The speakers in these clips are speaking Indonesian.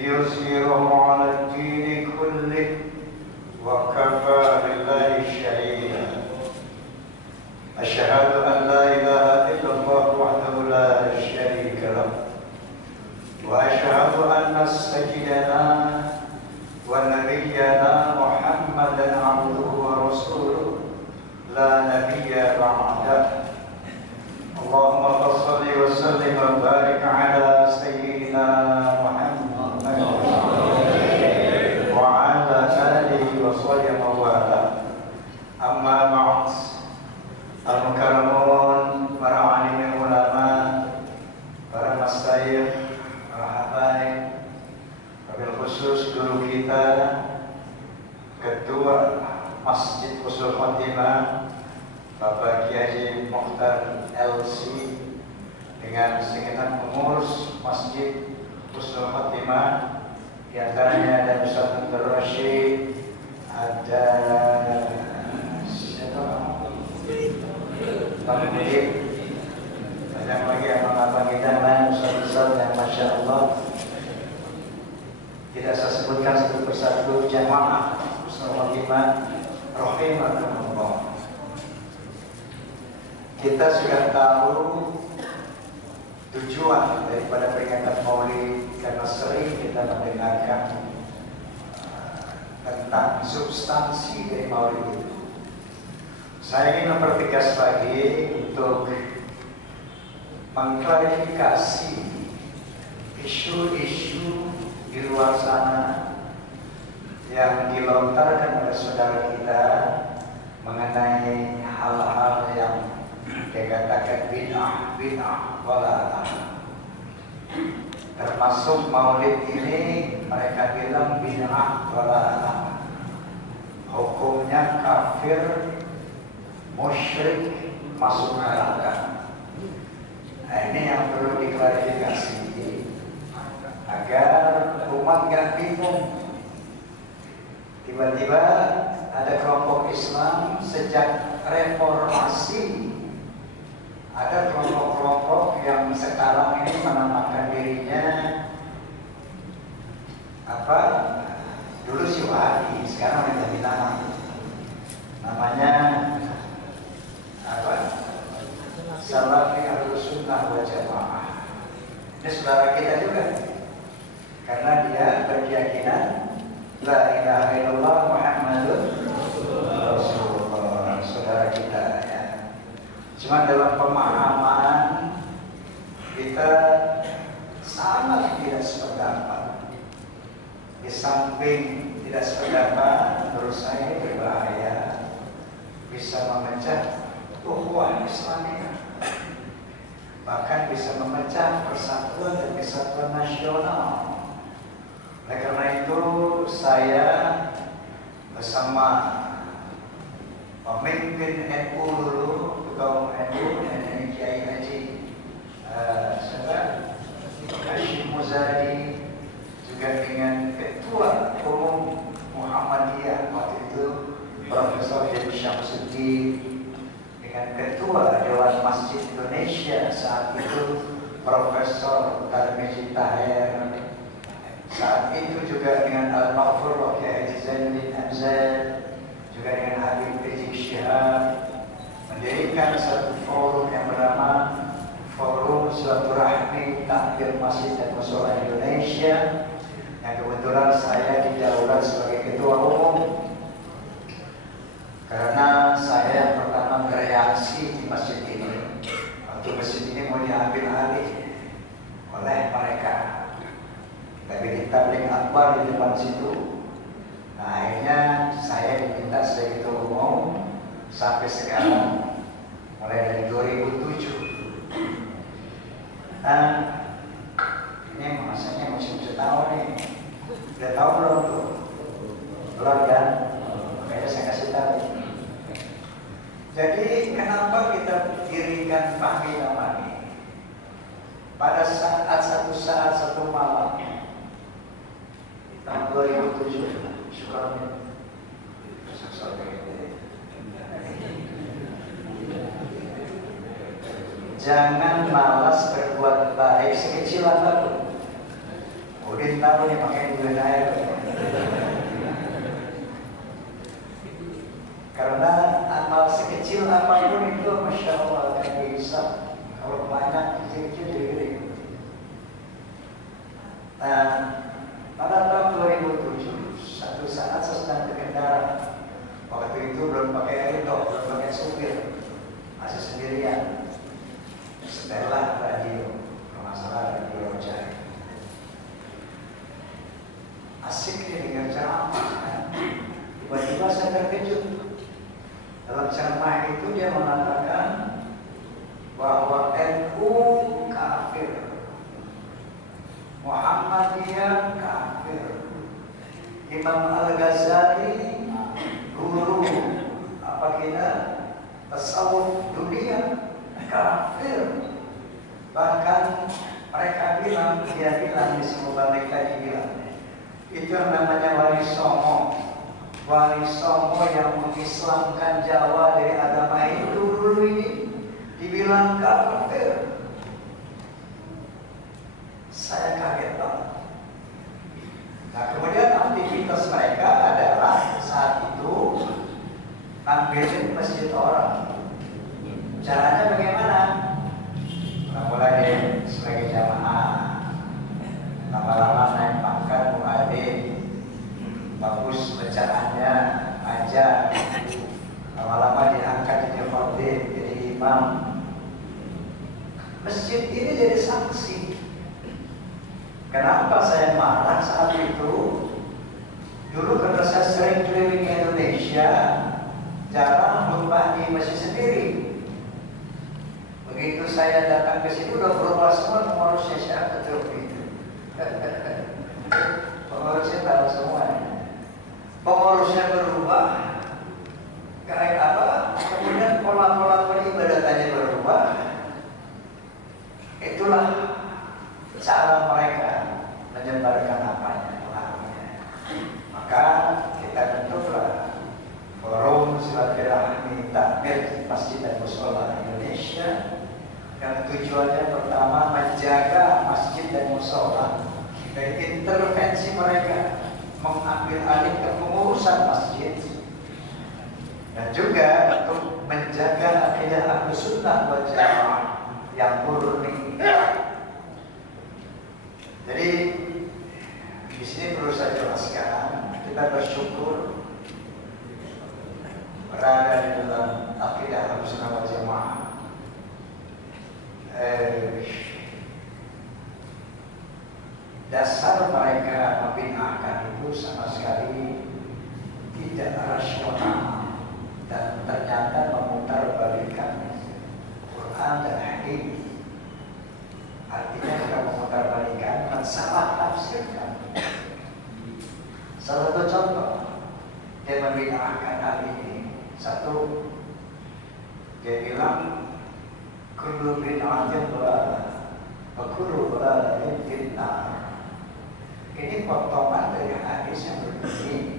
ليظهره على الدين كله وكفى بالله شهيدا. أشهد أن لا إله إلا الله وحده لا شريك له، وأشهد أن سيدنا ونبينا محمدا عبده ورسوله لا نبي بعده. اللهم صل وسلم وبارك على سيدنا محمد وعلى آله وصحبه وسلم. أما بعد، al-mukarramun, para alim ulama, para masyayikh, para habaib, wabil khusus guru kita, Ketua Masjid Husnul Khotimah Bapak Kiai Mokhtar LC, dengan segenap pengurus Masjid Husnul Khotimah, di antaranya ada Ustaz Abdul Rashid, ada Pak Mudir, banyak lagi abang-abang kita lain, Ustaz-Ustaz yang Masya Allah tidak saya sebutkan satu persatu. Jamaah Husnul Khotimah rahimakumullah. Kita sudah tahu tujuan daripada peringatan Maulid karena sering kita mendengarkan tentang substansi dari Maulid itu. Saya ingin mempertegas lagi untuk mengklarifikasi isu-isu di luar sana yang dilontarkan oleh saudara kita mengenai hal-hal yang dikatakan bid'ah dhalalah. Termasuk Maulid ini mereka bilang bid'ah dhalalah, hukumnya kafir, musyrik, masuk neraka. Nah, ini yang perlu diklarifikasi agar umat gak bingung. Tiba-tiba ada kelompok Islam sejak reformasi, ada kelompok-kelompok yang sekarang ini menamakan dirinya apa? Dulu Syuhadi, sekarang ada nama. Namanya apa? Salafi Ahlus Sunnah wal Jamaah. Ini saudara kita juga, karena dia berkeyakinan La ilaha illallah Muhammadun Rasulullah, saudara kita ya. Cuma dalam pemahaman kita sangat tidak sependapat. Di samping tidak sependapat, menurut saya ini berbahaya, bisa memecah ukhuwah Islamiyah, bahkan bisa memecah persatuan dan kesatuan nasional. Oleh karena itu saya bersama pemimpin NU dulu, ketua NU dan Kiai Haji Hashim Muzadi, juga dengan ketua umum Muhammadiyah waktu itu Profesor Haji Syamsuddin, dengan ketua Dewan Masjid Indonesia saat itu Profesor Tarmizi Tahir, saat itu juga dengan Al-Maghfur Kiai Haji Zainuddin Hamzah, juga dengan Habib Rizik Syihab, mendirikan satu forum yang bernama Forum Silaturahmi Takbir Masjid dan Mushola Indonesia, yang kebetulan saya didaulat sebagai ketua umum karena saya yang pertama bereaksi di masjid ini waktu masjid ini mau diambil alih oleh mereka. Tapi kita tabligh akbar di depan situ. Nah, akhirnya saya diminta sebagai ketua umum sampai sekarang, mulai dari 2007. Nah, ini masanya masih bisa tahu nih. Udah tahu belum tuh? Belum kan? Makanya saya kasih tahu. Jadi kenapa kita dirikan pagi namanya? Pada satu saat satu malam tahun 2007, syukurnya jangan malas berbuat baik sekecil apapun. Kemudian tahu nih makanya bulan air. Karena amal sekecil apapun itu Masya Allah akan dihisab. Kalau banyak kecil-kecil gede. Nah, pada tahun 2007 satu saat saya sedang berkendara. Waktu itu belum pakai Rito, belum pakai supir, masih sendirian. Setelah radio, masalah radio Rojai. Asik nih dengar ceramah. Tiba-tiba saya terkejut. Dalam ceramah itu dia mengatakan bahwa NU kafir, Muhammadiyah kafir, Imam Al-Ghazali guru apa kita tasawuf dunia kafir. Bahkan dia bilang di semua mereka bilang itu yang namanya Wali Songo. Wali Songo yang mengislamkan Jawa dari agama Hindu dulu ini dibilang kafir. Saya kaget banget. Nah kemudian aktivitas mereka adalah saat itu ambilin masjid orang. Caranya bagaimana? Mulai sebagai jamaah, lama-lama naik pangkat muadzin, bagus bacaannya, ajar, lama-lama diangkat jadi khotib, jadi imam. Masjid ini jadi saksi. Kenapa saya marah saat itu? Dulu karena saya sering keliling Indonesia, jarang khutbah di masjid sendiri. Begitu saya datang ke sini udah berubah semua pengurusnya siapa tuh itu. Pengurusnya tahu semuanya. Pengurusnya berubah, kayak apa? Kemudian pola-pola peribadatannya berubah. Itulah cara mereka menyebarkan apanya. Maka kita bentuklah forum silaturahmi takmir masjid dan mushola Indonesia. Yang tujuannya pertama menjaga masjid dan mushola dari intervensi mereka, mengambil alih kepengurusan masjid, dan juga untuk menjaga akidah Ahlus Sunnah wal Jamaah yang murni. Jadi di sini perlu saya jelaskan, kita bersyukur berada di dalam akidah Ahlus Sunnah wal Jamaah. Dasar mereka membid'ahkan itu sama sekali tidak rasional dan ternyata memutarbalikkan Quran dan hadis. Artinya kalau memutarbalikkan mensalah tafsirkan. Salah satu contoh dia membid'ahkan hal ini. Satu, dia bilang kullu bid'atin dhalalah wa kullu dhalalatin finnar. Ini potongan dari hadis yang berbunyi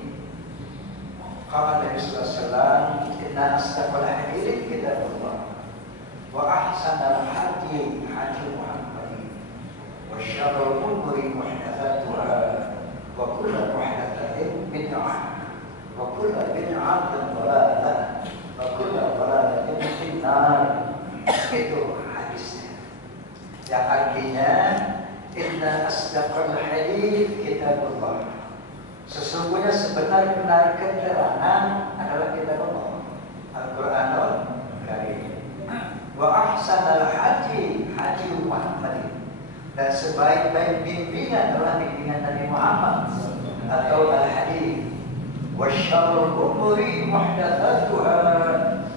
qala Nabi sallallahu alaihi wasallam inna asdaqal hadits kitabullah wa ahsanal hadi hadi Muhammadin wa syarrul umuri muhdatsatuha wa kullu muhdatsatin bid'ah wa kullu bid'atin dhalalah wa kullu dhalalatin finnar. Itu hadisnya yang artinya inna asdaqal hadits kitabullah. Sesungguhnya sebenar-benar keterangan adalah kitabullah, Al-Qur'anul Karim. Wa ahsanal hadi hadi Muhammadin. Dan sebaik-baik bimbingan adalah bimbingan Nabi Muhammad atau al-hadits. Wa syarrul umuri muhdatsatuha.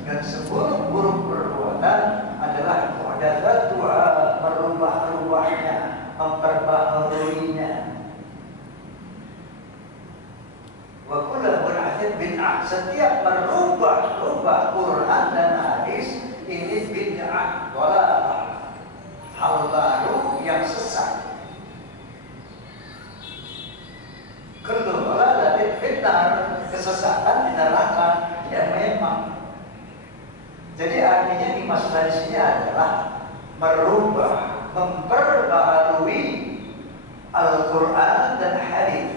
Dan seburuk-buruk perbuatan adalah muhdatsatuha, merubah-rubahnya, memperbaharuinya. Wa kullu bid'atin bid'ah. Setiap merubah-rubah Quran dan hadis ini bid'ah, dhalalah, hal baru yang sesat. Kullu dhalalatin finnar, kesesatan di neraka yang memang. Jadi artinya dimaksud di sini adalah merubah, memperbaharui Al-Quran Al-Quran dan hadis.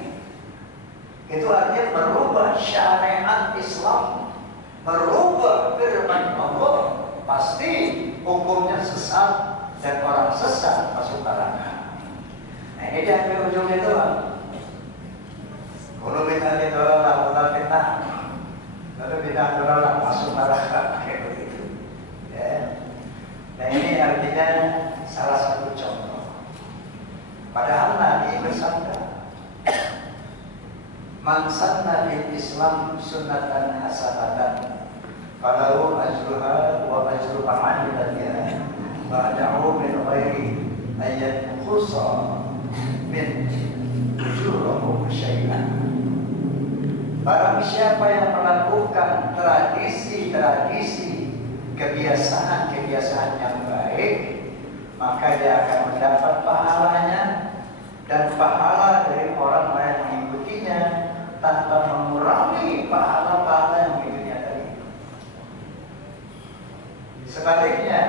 Itu artinya merubah syariat Islam, merubah firman Allah, pasti hukumnya sesat dan orang sesat masuk neraka. Nah, ini dia ambil ujungnya doang. Kalau kita ditolak, kita fitnah, lalu kita tolak masuk neraka kayak begitu. Ya. Nah, ini artinya salah satu contoh. Padahal Nabi bersabda, "Man sanna fil Islam sunnatan hasanatan, falahu ajruha wa ajru man 'amila biha, ba'dahu min ghairi ayyan khussa min ujurihim syai'an." Barang siapa yang melakukan tradisi-tradisi, kebiasaan-kebiasaan yang baik, maka dia akan mendapat pahalanya dan pahala dari orang yang mengikutinya tanpa mengurangi pahala-pahala yang mengikutinya tadi. Sebaliknya,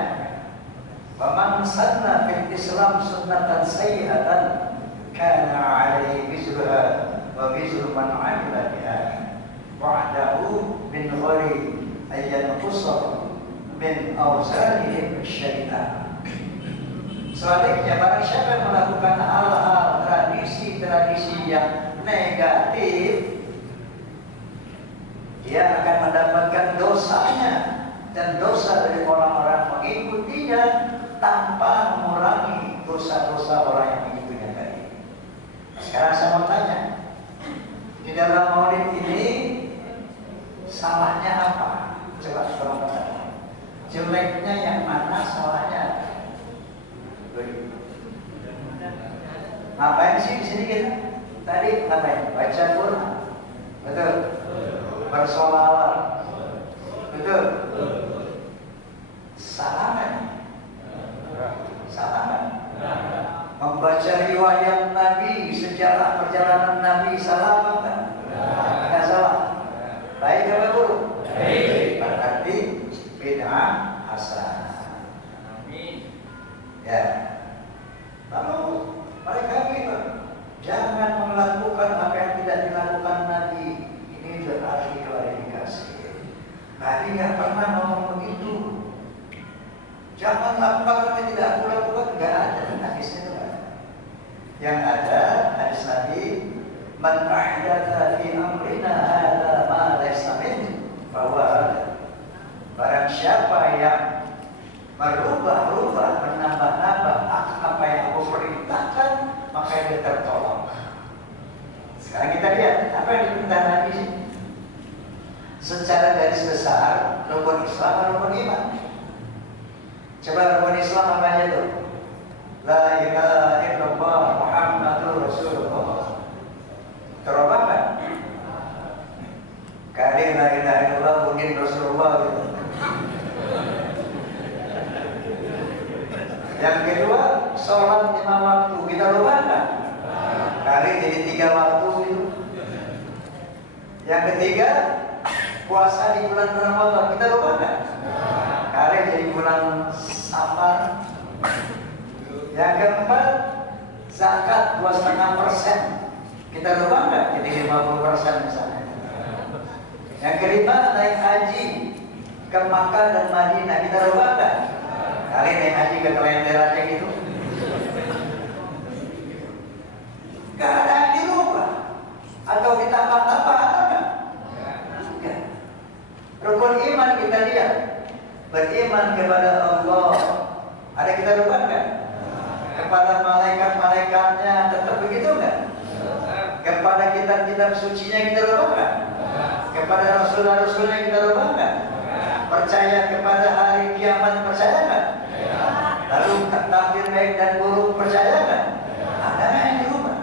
"Waman sanna fil Islam sunnatan sayyi'atan kana 'alaihi wizruha wa wizru man 'amila biha wa'dahu min ghairi ayyan qusar min awzanihim syai'an." Sebaliknya, barang siapa yang melakukan hal-hal tradisi-tradisi yang negatif, dia akan mendapatkan dosanya dan dosa dari orang-orang mengikutinya tanpa mengurangi dosa-dosa orang yang mengikutinya tadi. Sekarang saya mau tanya, di dalam maulid ini salahnya apa? Coba tolong katakan. Jeleknya yang mana, salahnya? Ngapain sih di sini kita? Tadi ngapain? Baca Quran, betul? Bersolawat, betul? Salah kan? Salah kan? Membaca riwayat Nabi, sejarah perjalanan Nabi, salah kan? Tidak salah. Baik apa buruk? Baik. Berarti bid'ah hasanah. Amin. Ya. Lalu mereka bilang, jangan melakukan apa yang tidak dilakukan Nabi. Ini berarti klarifikasi. Nabi nggak pernah ngomong begitu. Jangan lakukan apa yang tidak aku lakukan. Nggak ada hadisnya itu. Yang ada hadis Nabi, "Man ahdatha fi amrina hadza ma laysa min fahuwa rad." Barang siapa yang merubah-rubah, menambah-nambah apa yang aku perintahkan, maka dia tertolong. Sekarang kita lihat apa yang diperintah Nabi sih. Secara garis besar, rukun Islam dan rukun iman. Coba rukun Islam apa aja tuh? La ilaha illallah Muhammadur Rasulullah. Terobak kan? Kali la ilaha illallah mungkin Rasulullah gitu. Yang kedua, sholat 5 waktu. Kita lupa kan? Kali jadi 3 waktu itu. Yang ketiga, puasa di bulan Ramadan. Kita lupa kan? Kali jadi bulan Safar. Yang keempat, zakat 2,5%. Kita lupa kan? Jadi 50% misalnya. Yang kelima, naik haji ke Makkah dan Madinah. Kita lupa kan? Kali naik haji ke kelenderannya gitu. Gak ada yang dirubah atau ditambah-tambah atau enggak? Enggak. Rukun iman kita lihat, beriman kepada Allah. Ada kita rubah enggak? Kepada malaikat-malaikatnya tetap begitu enggak? Kepada kitab-kitab sucinya kita rubah enggak? Kepada rasul-rasulnya kita rubah enggak? Percaya kepada hari kiamat, percaya enggak? Lalu takdir baik dan buruk, percaya enggak? Ada yang dirubah.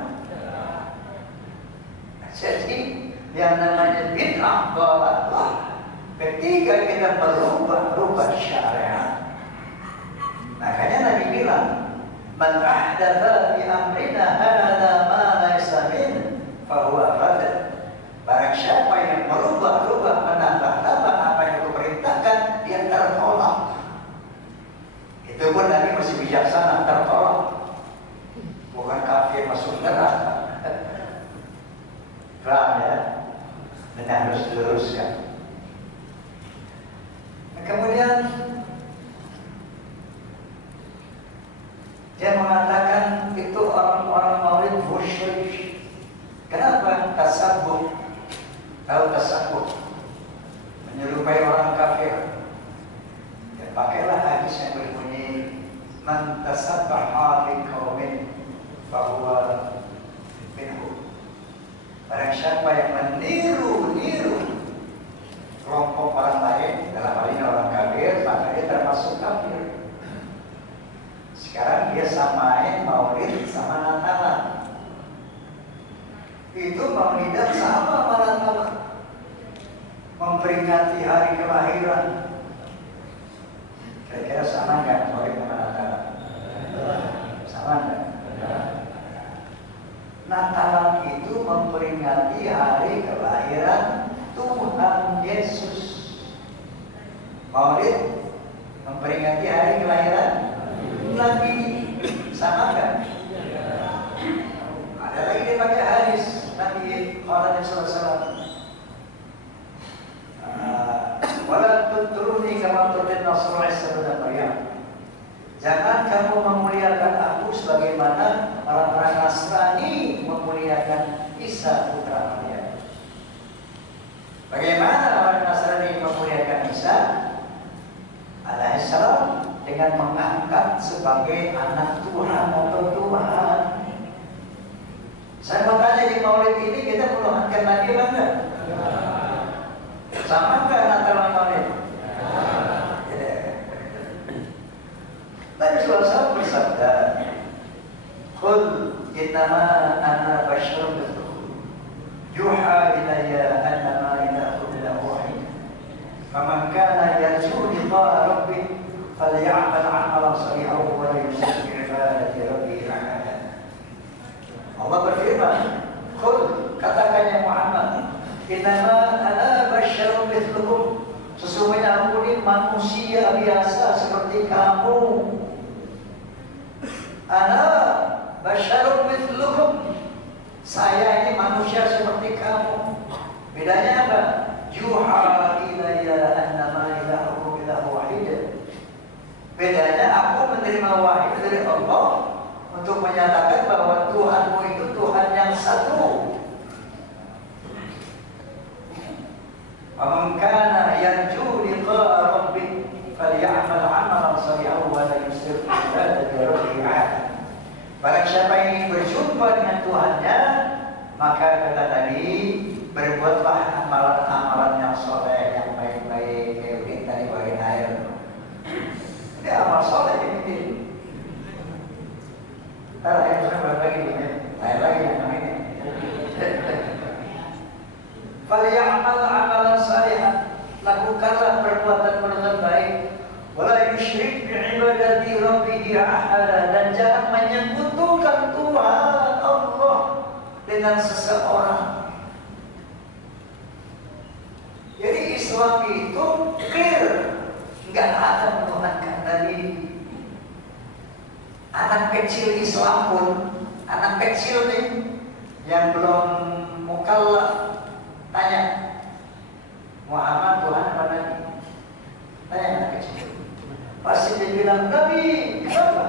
Jadi yang namanya bid'ah dhalalah ketika kita merubah syariat. Makanya Nabi bilang, "Man ahdatha fi amrina hadza ma laysa min fahuwa rad." Barang siapa yang merubah-rubah, menambah-tambah apa yang aku perintahkan, dia tertolak. Itu pun Nabi masih bijaksana, tertolak. Bukan kafir masuk neraka. Paham ya? Dan harus diluruskan. Nah, kemudian dia mengatakan itu orang-orang Maulid musyrik. Kenapa? Tasabbuh. Tahu tasabbuh? Menyerupai orang kafir. Ya, pakailah hadis yang berbunyi man tasabbaha li qaumin fahuwa minhum. Barang siapa yang meniru kelompok orang lain, dalam hal ini orang kafir, maka dia termasuk kafir. Sekarang dia samain Maulid sama Natalan. Itu Maulidan sama sama Natalan, memperingati hari kelahiran. Kira-kira sama nggak Maulid sama Natalan? Sama nggak? Natalan itu memperingati hari kelahiran Tuhan Yesus. Maulid memperingati hari kelahiran Nabi. Sama kan? Ada lagi dia pakai hadis Nabi Muhammad SAW. Wala tutruni kama turin Nasrul Isa bin Maryam. Jangan kamu memuliakan aku sebagaimana orang-orang Nasrani memuliakan Isa putra Maryam. Bagaimana orang Nasrani memuliakan Isa alaihissalam? Dengan mengangkat sebagai anak Tuhan atau Tuhan. Saya mau tanya di Maulid ini kita perlu angkat lagi mana? Sama nggak Natal Maulid? Nabi SAW bersabda, "Qul innama ana basyarun mithlukum, yuha ilayya annama ilahukum ilahu wahid. Faman kana yarju liqa'a rabbih falya'mal 'amalan shalihan wa la yusyrik bi ibadati rabbih ahada." Allah berfirman, "Qul," katakan ya Muhammad, "innama ana basyarun mithlukum." Sesungguhnya aku ini manusia biasa seperti kamu. Ana basyarun mithlukum. Saya ini manusia seperti kamu. Bedanya apa? Yuha ilayya annama ilahukum ilahu wahid. Bedanya aku menerima wahyu dari Allah untuk menyatakan bahwa Tuhanmu itu Tuhan yang satu. Faman kana yarju liqa'a rabbih falya'mal 'amalan shalihan wa la yusyrik bi ibadati rabbih ahada. Barang siapa yang ingin berjumpa dengan Tuhannya, maka kata tadi, berbuatlah amalan-amalan yang soleh, yang baik-baik. Kayak tadi bagian air. Ini amal soleh ini. Ntar air saya berbagi ini. Lain lagi yang ini. Falyamal amalan salihan. Lakukanlah perbuatan-perbuatan baik. Wala yusyrik bi'ibadati rabbih ahada. Dan jangan menyekutukan Tuhan Allah dengan seseorang. Jadi Islam itu clear, nggak ada menuhankan dari anak kecil Islam pun, anak kecil nih yang belum mukallaf tanya, Muhammad Tuhan apa Nabi? Tanya anak kecil, pasti dia bilang Nabi. Kenapa?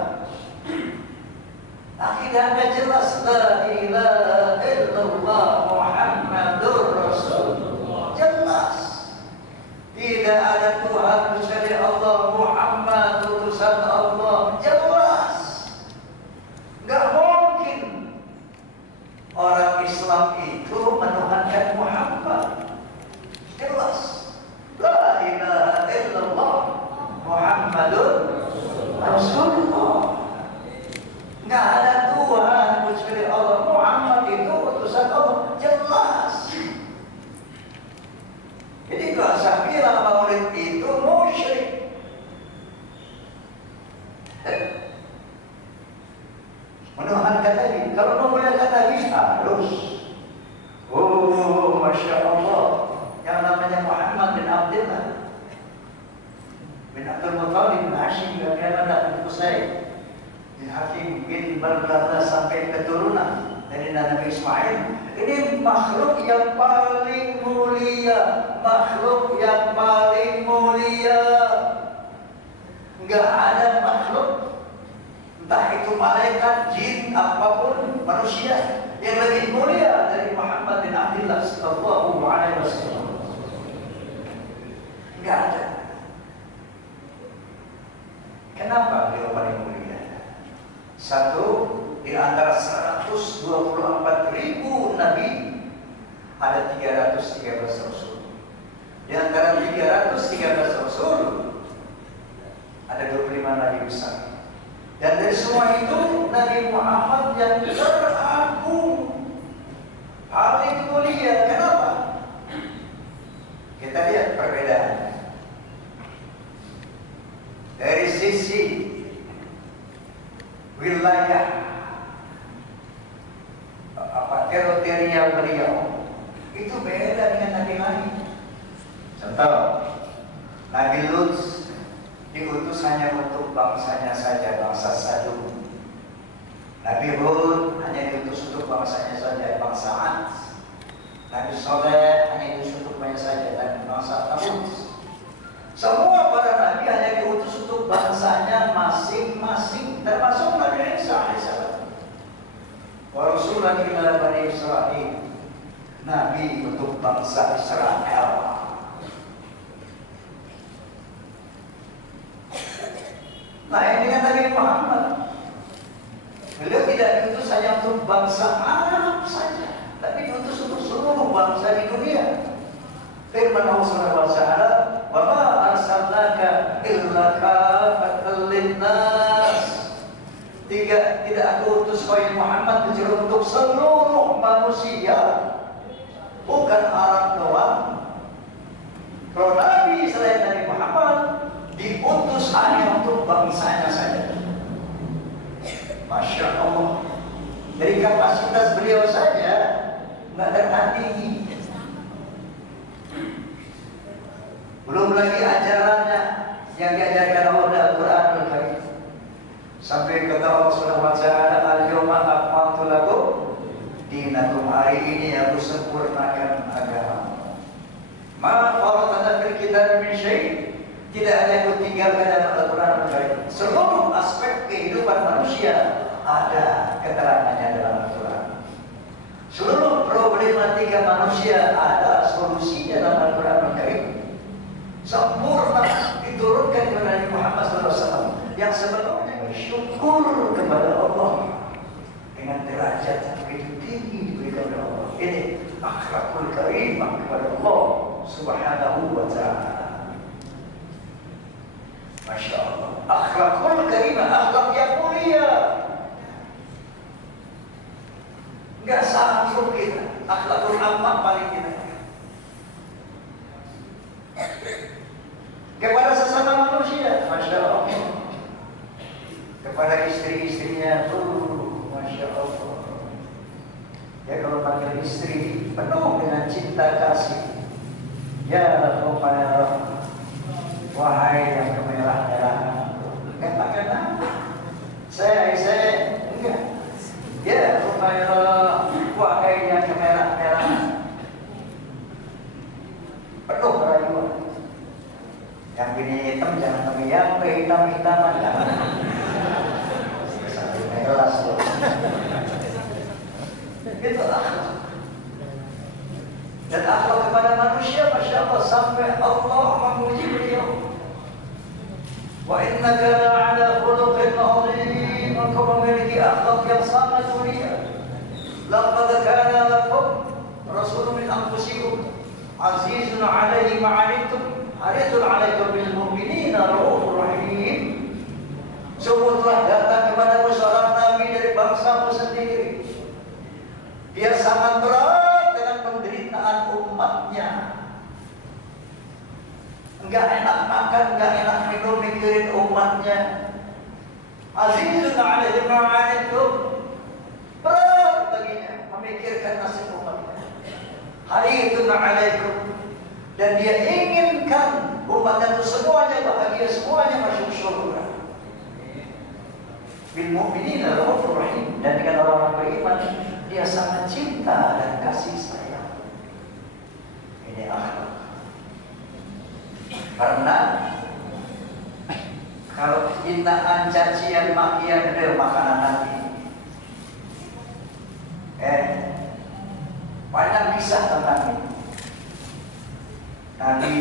Akidahnya jelas, la ilaha illallah Muhammadur Rasulullah. Jelas. Tidak ada Tuhan kecuali Allah, Muhammad utusan Allah. Jelas. Nggak mungkin orang Islam itu menuhankan Muhammad. Jelas. La ilaha illallah Muhammadur Rasulullah. Nggak ada Tuhan kecuali Allah. Muhammad itu utusan Allah. Jelas. Jadi kalau saya bilang Maulid itu musyrik. Menuhankan tadi. Kalau memuliakan tadi harus. Oh, Masya Allah. Yang namanya Muhammad bin Abdullah bin Abdul Muttalib bin Hashim bin Qusay bin Hakim bin Balqadah sampai keturunan dari Sayyidina Nabi Ismail. Ini makhluk yang paling mulia, makhluk yang paling mulia. Enggak ada makhluk, entah itu malaikat, jin, apapun, manusia yang lebih mulia dari Muhammad bin Abdullah sallallahu alaihi wasallam. Enggak ada. Kenapa beliau paling mulia? Satu, di antara 124.000 nabi ada 313 rasul. Di antara 313 rasul ada 25 nabi besar. Dan dari semua itu Nabi Muhammad yang teragung, paling mulia. Kenapa? Kita lihat perbedaan. Dari sisi wilayah teritorial beliau itu beda dengan Nabi lain. Contoh, Nabi Lut diutus hanya untuk bangsanya saja, bangsa Sadum. Nabi Hud hanya diutus untuk bangsanya saja, bangsa Ad. Nabi Saleh hanya diutus untuk bangsanya saja, bangsa Thamud. Semua para nabi hanya diutus untuk bangsanya masing-masing, termasuk Nabi Isa alaihissalam. Wa rasulan ila Bani Israil, nabi untuk bangsa Israel. Nah, ini dengan Nabi Muhammad, beliau tidak diutus hanya untuk bangsa Arab saja, tapi diutus untuk seluruh bangsa di dunia. Firman Allah Subhanahu wa taala, "Wa ma arsalnaka illa kafatan lin-nas." Tidak aku utus kau Muhammad kecuali untuk seluruh manusia, bukan Arab doang. Kalau Nabi selain Nabi Muhammad diutus hanya untuk bangsanya saja. Masya Allah. Dari kapasitas beliau saja nggak tertandingi. Belum lagi ajarannya yang diajarkan Allah dalam Al-Quranul Karim. Sampai kata Allah Subhanahu wa taala, "Al-yawma akmaltu lakum dinakum." Hari ini aku sempurnakan agama. Ma faratna fil kitab min syai'. Tidak ada yang ditinggalkan dalam Al-Quranul Karim. Seluruh aspek kehidupan manusia ada keterangannya dalam Al-Quran. Seluruh problematika manusia ada solusinya dalam Al-Quranul Karim. Sempurna diturunkan kepada Nabi Muhammad SAW yang sebelumnya bersyukur kepada Allah dengan derajat yang begitu tinggi diberikan oleh Allah. Ini akhlakul karimah kepada Allah Subhanahu wa taala. Masya Allah, akhlakul karimah, akhlak yang mulia. Enggak sanggup kita, akhlakul ammah paling kita. Kepada sesama manusia, Masya Allah. Kepada istri-istrinya, Masya Allah. Ya, kalau panggil istri penuh dengan cinta kasih. Ya Rahman, wahai yang kemerah-merahan. Katakan apa? Saya enggak. Ya Rahman, wahai yang kemerah-merahan. Penuh keraguan. Yang ini hitam jangan kami yang kehitam-hitaman jangan. Kelas loh. Itu akhlak. Dan akhlak kepada manusia, Masya Allah, sampai Allah memuji beliau. Wa innaka la'ala khuluqin 'azim. Engkau memiliki akhlak yang sangat mulia. Laqad kana lakum rasulun min anfusikum azizun 'alaihi ma 'anittum harisun 'alaikum bil mu'minina raufur rahim. Sungguh telah datang kepadamu seorang nabi dari bangsamu sendiri. Dia sangat berat dengan penderitaan umatnya. Enggak enak makan, enggak enak minum, mikirin umatnya. Azizun 'alaihi ma 'anittum. Berat baginya memikirkan nasib umatnya. Harisun 'alaikum. Dan dia inginkan umatnya itu semuanya bahagia, semuanya masuk surga. Bil mu'minina raufur rahim. Dan dengan orang beriman dia sangat cinta dan kasih sayang. Ini akhlak. Karena kalau hinaan, cacian, makian itu makanan nanti. Banyak kisah tentang ini. Nabi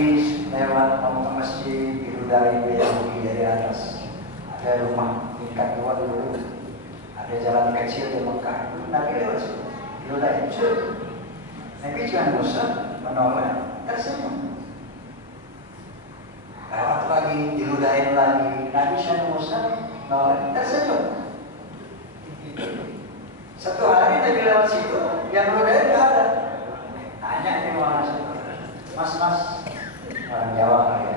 lewat mau ke masjid, diludahi Yahudi dari atas. Ada rumah tingkat 2 dulu, ada jalan kecil di Mekah. Nabi lewat situ, diludahi. Nabi jangan bosan menolak, tersenyum. Lewat lagi, diludahin lagi. Nabi jangan bosan menolak, tersenyum. Satu hari Nabi lewat situ, yang ludahin nggak ada. Tanya nih orang situ, mas, orang Jawa ya.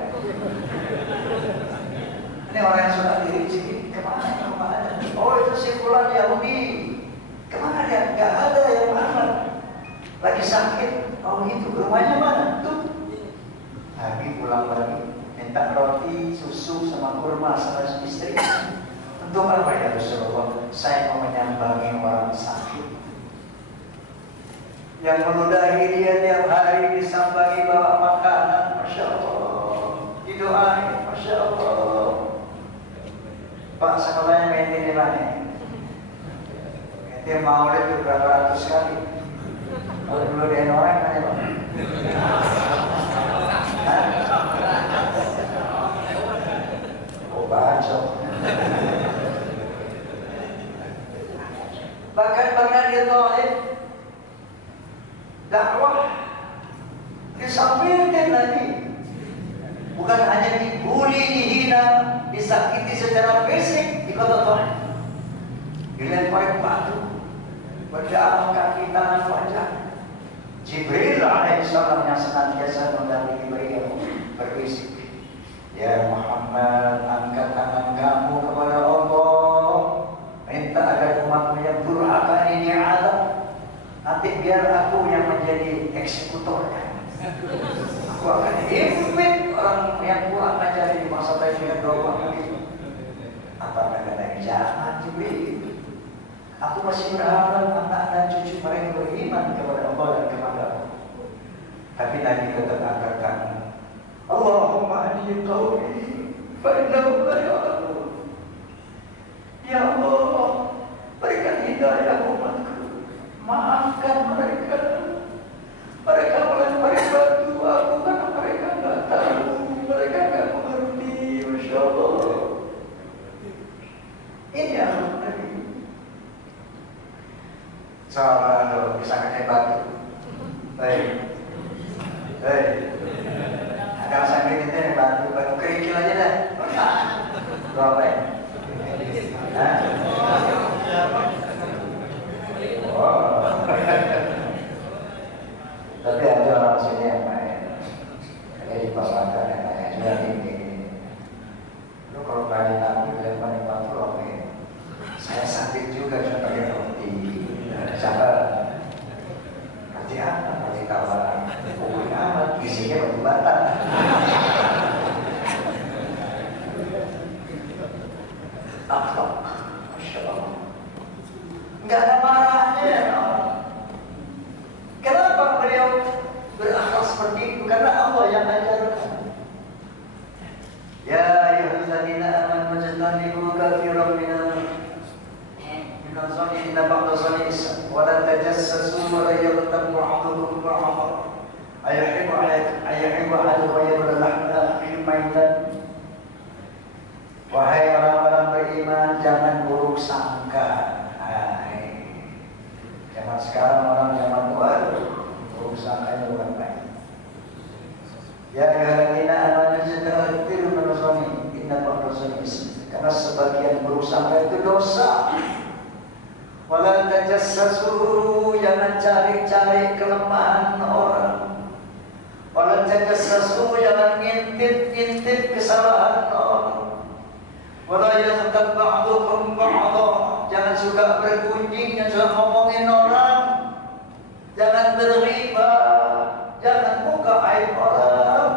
Ini orang yang sudah diri di sini, kemana? Oh itu si fulan Yahudi, kemana dia? Nggak ada yang mana. Lagi sakit, oh itu rumahnya mana? Tuh. Nabi pulang lagi, minta roti, susu, sama kurma sama istri. Untuk apa ya Rasulullah? Saya mau menyambangi orang sakit. Yang meludahi dia tiap hari disambangi bawa makanan, Masya Allah. Didoain, Masya Allah. Pak, sekolahnya main di mana? Dia mau itu berapa ratus kali. Kalau dulu dia orang mana Pak? Oh bacot. Bahkan pernah dia Taif dakwah disampaikan Nabi, bukan hanya dibuli, dihina, disakiti secara fisik di kota Taif, dilempar batu, berdarah kaki, tangan, wajah. Jibril alaihissalam yang senantiasa mendampingi beliau berbisik, ya Muhammad, angkat tangan kamu kepada Allah, minta agar umatmu yang durhaka ini azab. Nanti biar aku yang menjadi eksekutornya. Aku akan impit orang yang kurang ajar di masa dengan doa begitu. Apa kata jangan Jibril. Aku masih berharap anak dan cucu mereka beriman kepada Allah dan kepada Allah. Tapi Nabi tetap angkat tangan. Allahumma hadi qaumi fa innahum la ya'lamun. Ya Allah, berikan hidayah umatku. Maafkan mereka. Mereka melempar batu aku karena mereka nggak tahu, mereka nggak mengerti. Masya Allah. Ini yang Nabi. Salah kalau bisa kena batu. Baik. Ada sampai kita batu kerikil aja dah. Berapa ya? Tapi ada orang sini yang main. Jadi dibawakan yang lain juga ini. Lu kalau kali Nabi lempar batu oke. Saya sakit juga pakai roti. Siapa? Roti apa? Roti tawar. Bukan amat. Isinya batu bata. Akhlak. Masya Allah. Enggak ada marahnya. Kenapa beliau berakhlak seperti itu? Karena Allah yang ajarkan. Ya ayyuhalladzina amanu ijtanibu katsiran minaz zanni inna ba'da zanni ism wa la tajassasu wa la yaghtab ba'dukum ba'dhan ayuhibbu ahadukum an ya'kula lahma akhihi maitan. Wahai orang-orang beriman, jangan buruk sangka. Zaman sekarang orang zaman tua buruk sangka bukan baik. Ya ayyuhalladzina amanu ijtanibu katsiran zanni inna ba'da zanni ism. Karena sebagian buruk sangka itu dosa. Wala tajassasu, jangan cari-cari kelemahan orang. Wala tajassasu, jangan ngintip-ngintip kesalahan orang. Wala yaghtab ba'dukum ba'dhan, jangan suka bergunjing, jangan ngomongin orang. Jangan berriba, jangan buka aib orang.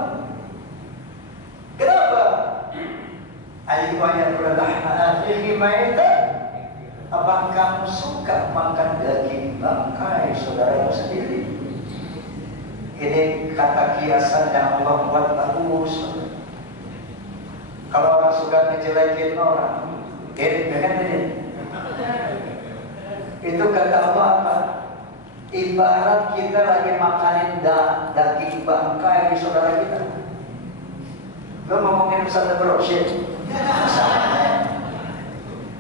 Kenapa? Ayyuhal lahma akhihi maitan. Apakah kamu suka makan daging saudara sendiri. Ini kata kiasan yang Allah buat bagus. Kalau orang suka ngejelekin orang, ini. Itu kata Allah apa? Ibarat kita lagi makanin daging bangkai saudara kita. Lo ngomongin Ustaz Brosyid,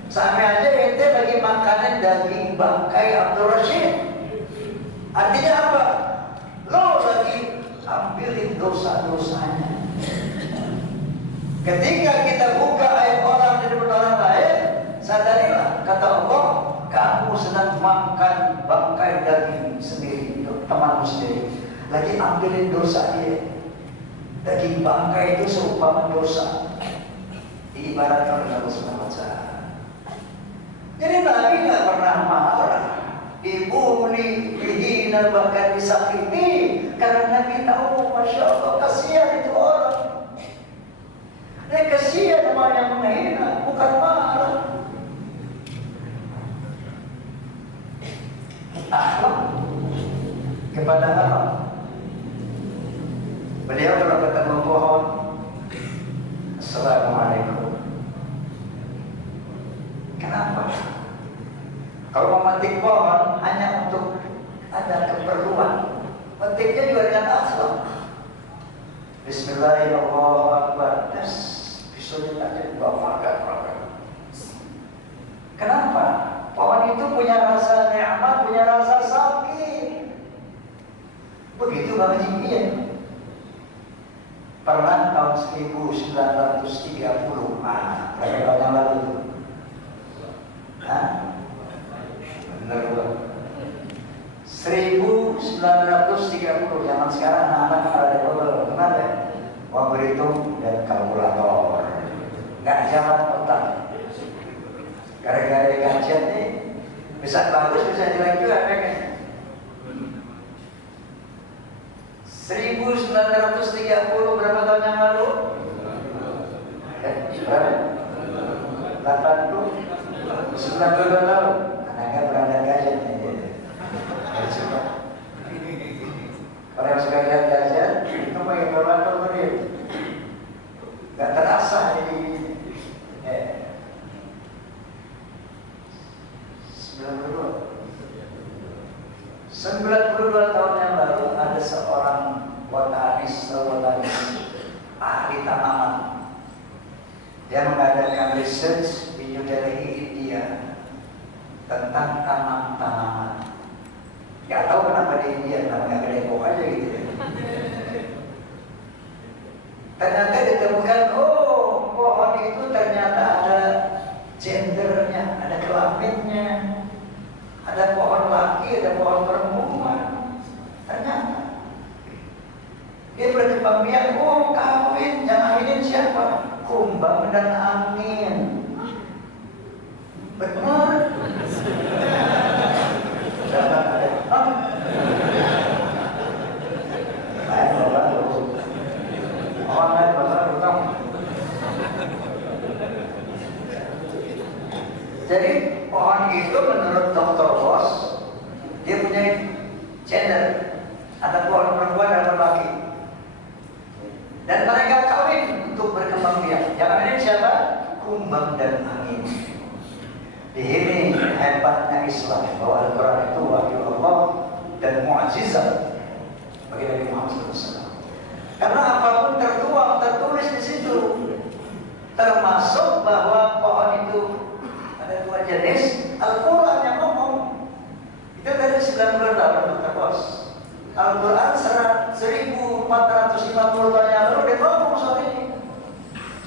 sama aja ente lagi makanin daging bangkai Abdul Rashid. Artinya apa? Lo lagi ambilin dosa-dosanya. Ketika kita buka aib orang di depan orang lain, sadarilah kata Allah, kamu sedang makan bangkai daging sendiri, temanmu sendiri. Lagi ambilin dosa dia. Daging bangkai itu seumpama dosa. Diibaratkan oleh Allah Subhanahu wa Ta'ala. Jadi Nabi nggak pernah marah, dibuli, dihina, bahkan disakiti, karena Nabi tahu, masya Allah, kasihan itu orang. Dia kasihan sama yang menghina, bukan marah. Akhlak kepada Allah. Beliau kalau ketemu pohon, Assalamualaikum. Kenapa? Kalau memetik pohon hanya untuk ada keperluan, memetiknya juga dengan akhlak. Bismillahirrahmanirrahim. Pisaunya tajam, makan. Kenapa? Pohon itu punya rasa nikmat, punya rasa sakit. Begitu Bang Jimmy. Pernah tahun 1930, berapa tahun yang lalu itu? Benar Bang. 1930, zaman sekarang anak-anak ada double, kenal ya? Uang berhitung dan kalkulator, nggak jalan otak. Gara-gara kajian nih, bisa bagus, bisa jelek juga kan? 1930 berapa tahun yang lalu? Berapa? 80? 92 tahun. Anaknya berada kajian nih. Kalau yang suka lihat kajian, itu pakai kalkulator berdiri. Gak terasa ini. 92 tahun yang lalu ada seorang botanis ahli tanaman. Dia mengadakan research di New Delhi, India tentang tanaman. Gak tahu kenapa di India namanya Depok aja gitu ya. Ternyata ditemukan, oh pohon itu ternyata ada gendernya, ada kelaminnya. Ada pohon laki, ada pohon perempuan. Ternyata dia berkembang biak, oh kawin, yang ngawinin siapa? Kumbang dan angin. Benar. Jadi pohon itu menurut Dr. Bos, dia punya gender, ada pohon perempuan dan laki, dan mereka kawin untuk berkembang biak. Yang ini siapa? Kumbang dan angin. Di sini hebatnya Islam, bahwa Al-Quran itu wahyu Allah dan mu'jizat bagi Nabi Muhammad SAW. Karena apapun tertuang, tertulis di situ, termasuk bahwa pohon itu ada dua jenis. Al-Quran yang ngomong itu dari 90 tahun terus. Al-Quran 1450 tahun yang lalu dia ngomong soal ini.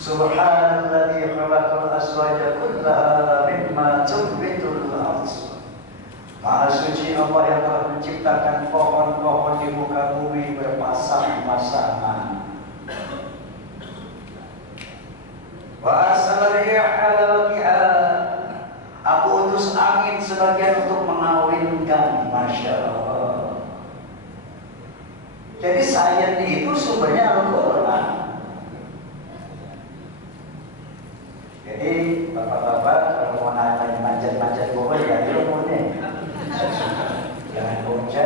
Subhanalladzi khalaqal azwaja kullaha mimma tunbitul ardh. Maha suci Allah yang telah menciptakan pohon-pohon di muka bumi berpasang-pasangan. Wa arsala riyaha lawaqiha. Aku utus angin sebagian untuk mengawinkan, masya Allah. Jadi sains itu sumbernya Al-Quran. Jadi bapak-bapak kalau mau nanya manjat-manjat pokoknya ya umurnya. Jangan bonca,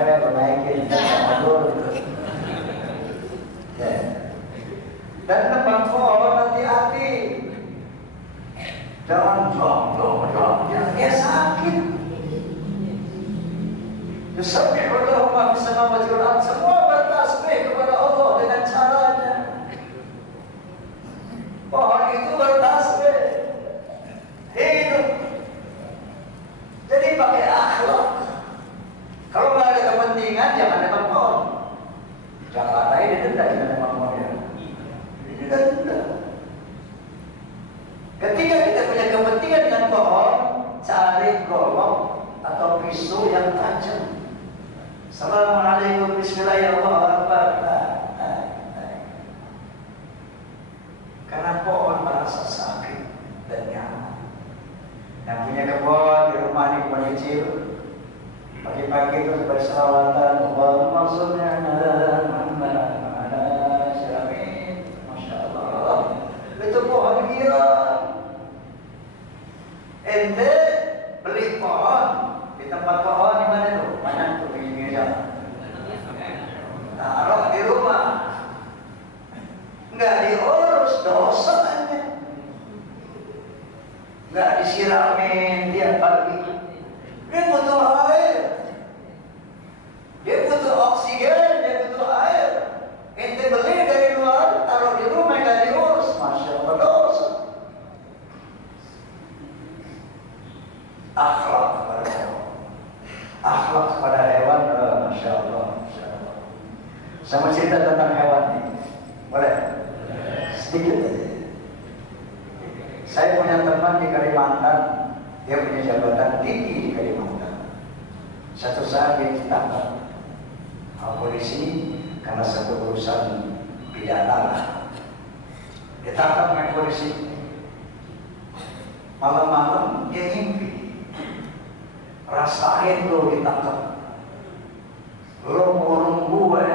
kepentingan jangan nebang pohon. Jakarta ini denda jangan nebang pohon ya. Ini denda. Ketika kita punya kepentingan dengan pohon, cari golok atau pisau yang tajam. Assalamualaikum bismillahirrahmanirrahim. Karena pohon merasa sakit dan nyaman. Yang punya kebun di rumah ini kebun kecil, pagi-pagi itu berselawatan, Allahumma sholli ala Muhammad, syaramin, masya Allah. Itu pohon gila. Ente beli pohon di tempat pohon di mana tuh? Mana tuh pinggir jalan? Taruh di rumah. Nggak diurus dosa aja. Nggak disiramin tiap pagi. Dia butuh air. Dia butuh oksigen, dia butuh air. Ente beli dari luar, taruh di rumah nggak diurus, masya Allah dosa. Akhlak kepada hewan. Akhlak kepada hewan, masya Allah, masya Allah. Saya mau cerita tentang hewan ini, boleh? Sedikit aja. Saya punya teman di Kalimantan, dia punya jabatan tinggi di Kalimantan. Satu saat dia ditangkap sama polisi karena satu urusan pidana lah. Ditangkap oleh polisi. Malam-malam dia mimpi. Rasain lo ditangkap. Lo ngurung gue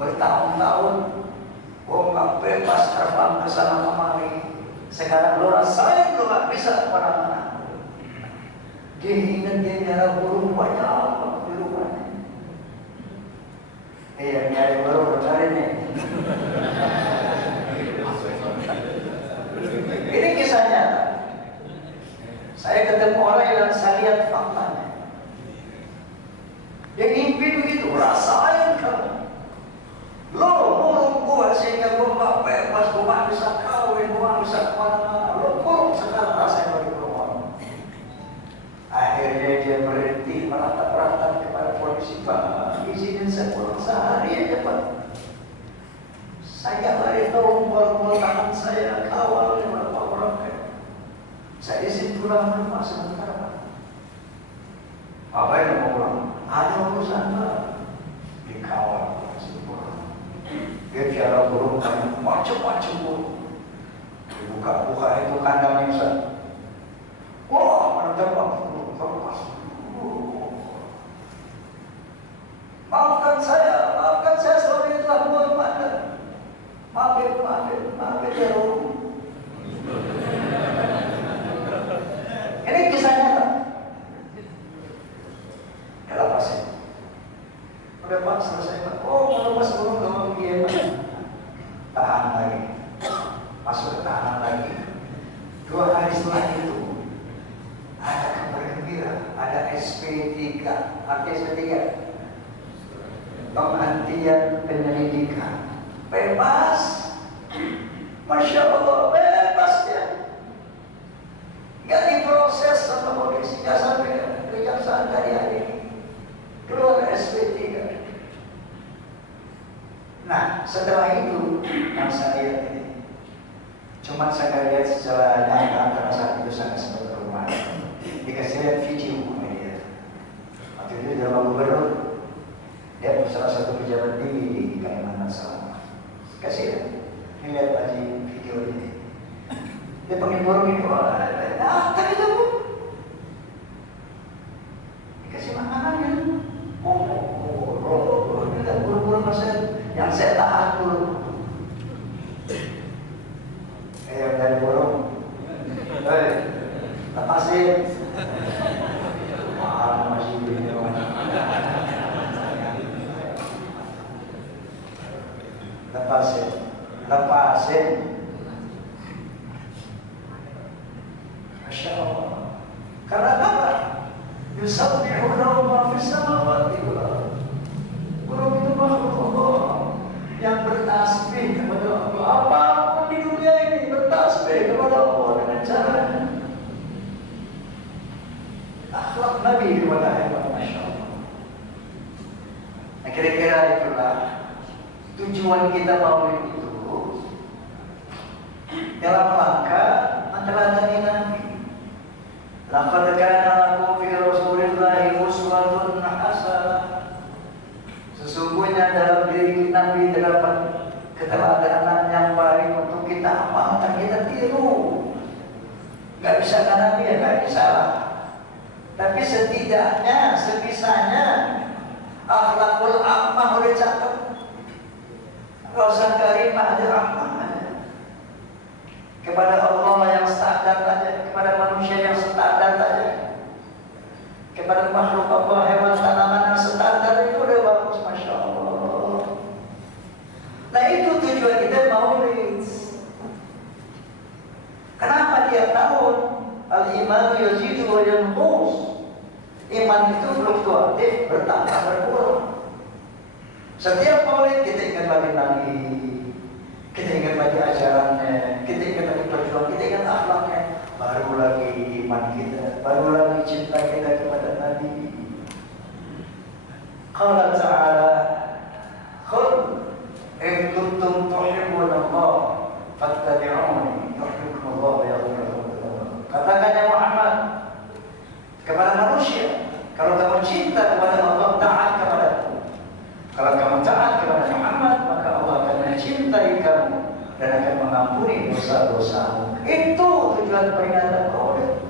bertahun-tahun. Gue gak bebas terbang ke sana kemari. Sekarang lo rasain lo gak bisa kemana-mana. Dia ingat dia nyara burung banyak di rumahnya. Iya, nyari burung benar ini. Ini kisah nyata. Saya ketemu orang yang saya lihat faktanya. Dia ngimpi begitu, rasain kamu. Lo burung gua sehingga gua gak bebas, gua gak bisa kawin, gua gak bisa kemana-mana. Lo burung sekarang rasain lagi burung. Akhirnya dia berhenti meratap-ratap kepada polisi, Pak, izinin saya pulang sehari aja, Pak. Saya lari tahu mau tahan saya kawal beberapa orang. Saya izin pulang rumah sebentar, Pak. Apa yang mau pulang? Ada urusan, Pak. Dikawal. Dia bicara burung macam-macam burung. Dibuka-buka itu kandangnya Ustaz. Wah, mana terbang burung terlepas. Maafkan saya selama ini telah buat mata. Maafin ya Allah. Ini kisah nyata. Ya lepasin. Udah Pak, selesai Pak. Oh, kalau pas burung gak mau dia Pak. Tahan lagi. Masuk ke tahanan lagi. 2 hari setelah itu ada kabar gembira, ada SP3. Artinya SP3 penghentian penyelidikan. Bebas. Masya Allah, bebas ya. Gak diproses sama polisi, gak sampai kejaksaan dari hari ini. Keluar SP3. Nah, setelah itu yang saya lihat ini, cuma saya lihat secara nyata karena saat itu saya sempat ke rumah. Dikasih lihat video dia. Waktu itu dia mau gubernur, dia salah satu pejabat tinggi di Kalimantan Selatan. Kasih lihat, ini lihat lagi video ini. Dia panggil burung ini, tadi itu Bu. Dikasih makanan ya. Ini kan burung-burung yang saya tahan dulu. Dari burung. Lepasin. Maaf masih begini. Lepasin. Masya Allah. Karena apa? Yusabbihuna ma fis samawati wal ardh. Burung itu makhluk Allah yang bertasbih kepada Allah. Apapun di dunia ini bertasbih kepada Allah dengan caranya. Akhlak Nabi kepada hewan, masya Allah. Kira-kira itulah tujuan kita maulid itu dalam rangka meneladani Nabi. Laqad kana lakum fi Rasulillahi uswatun hasanah. Sesungguhnya dalam diri Nabi terdapat keteladanan yang baik untuk kita amalkan, kita tiru. Gak bisa kan Nabi ya, gak bisa lah. Tapi setidaknya, sebisanya akhlakul ammah udah cakep. Rasul karimah dirahmah kepada Allah yang standar aja, kepada manusia yang standar aja, kepada makhluk Allah, hewan, tanaman yang standar itu udah bagus, masya Allah. Nah itu tujuan kita maulid. Kenapa tiap tahun al-iman yazidu wa yanqus? Iman itu fluktuatif, bertambah berkurang. Setiap maulid kita ingat bagi Nabi, kita ingat bagi ajarannya, kita ingat bagi perjuangan, kita ingat akhlaknya. Baru lagi iman kita, baru lagi cinta kita kepada Nabi. Qala ta'ala, qul in kuntum tuhibbuna Allah fattabi'uni yuhibbukum Allah wa yaghfir lakum. Katakan ya Muhammad kepada manusia, kalau kamu cinta kepada Allah, taat kepadaku. Kalau kamu taat kepada Muhammad, maka Allah akan mencintai kamu dan akan mengampuni dosa-dosamu. Itu tujuan peringatan maulid.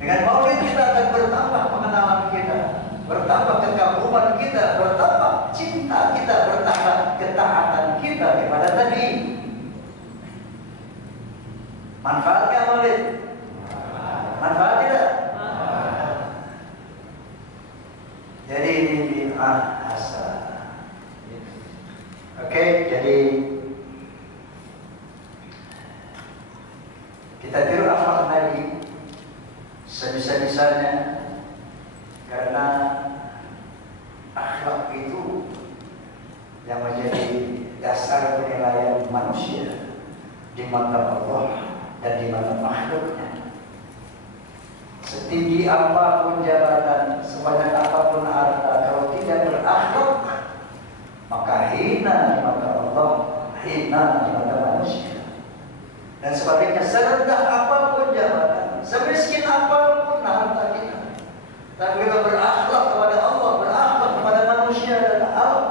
Dengan maulid kita akan bertambah pengenalan kita, bertambah kekaguman kita, bertambah cinta kita, bertambah ketaatan kita kepada Nabi. Manfaatnya maulid? Manfaat tidak? Jadi ini bid'ah hasanah. Oke, jadi kita tiru akhlak Nabi sebisa-bisanya, karena akhlak itu yang menjadi dasar penilaian manusia di mata Allah dan di mata makhluknya. Setinggi apapun jabatan, sebanyak apapun harta, kalau tidak berakhlak, maka hina di mata Allah, hina di mata manusia. Dan sebaliknya, serendah apapun jabatan, semiskin apapun harta kita, tapi kalau berakhlak kepada Allah, berakhlak kepada manusia dan alam,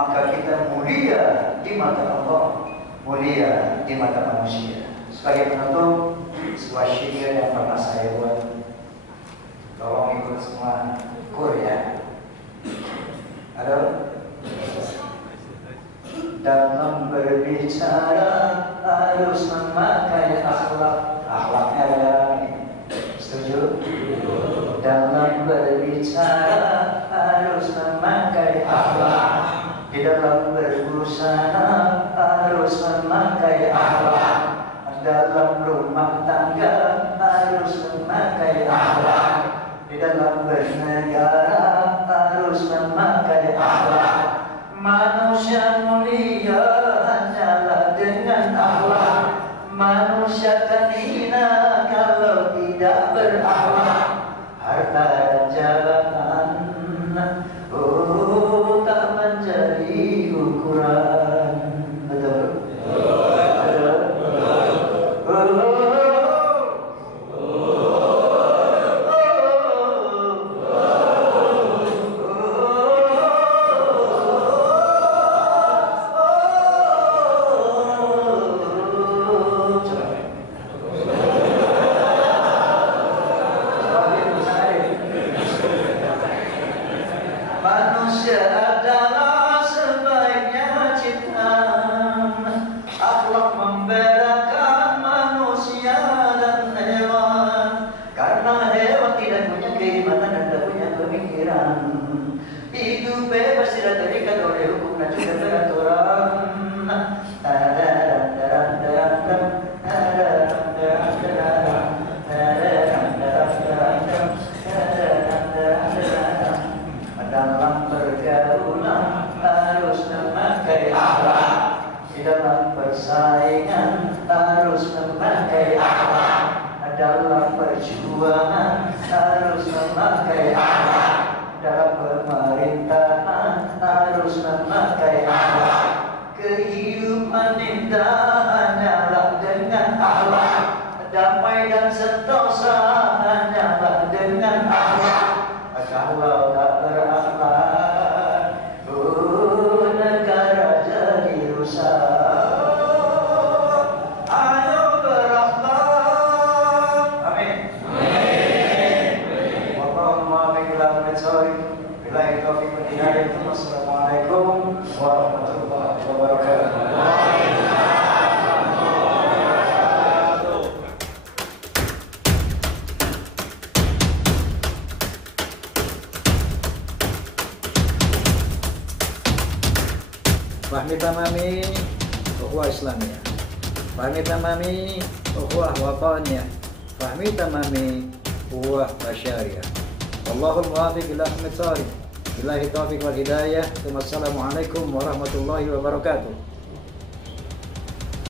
maka kita mulia di mata Allah, mulia di mata manusia. Sebagai penutup, sebuah syair yang pernah saya buat, tolong ikut semua kur ya. Halo? Dalam berbicara harus memakai akhlak. Akhlaknya ada ini. Setuju? Dalam berbicara harus memakai akhlak. Di dalam berbusana harus memakai akhlak. Dalam rumah tangga harus memakai akhlak. Di dalam bernegara harus memakai akhlak. Manusia mulia hanyalah dengan akhlak. Manusia kan hina kalau tidak berakhlak. Harta dan jabatan tak menjadi ukuran. Betul? Manusia adalah sebaiknya ciptaan. Akhlak membedakan manusia dan hewan. Karena hewan tidak punya keimanan dan tidak punya pemikiran. Hidup bebas tidak terikat oleh hukum dan juga peraturan. Dalam pergaulan harus memakai akhlak. Di dalam persaingan harus memakai akhlak. Dalam perjuangan harus memakai akhlak. Dalam pemerintahan Billahi taufiq wal hidayah. Wassalamualaikum warahmatullahi wabarakatuh. Fahmi tamami ukhuwah Islamiyah, fahmi tamami ukhuwah wataniyah, fahmi tamami ukhuwah basyariyah. Wallahul muwaffiq ila aqwamit thoriq. Billahi taufiq wal hidayah. Wassalamualaikum warahmatullahi wabarakatuh.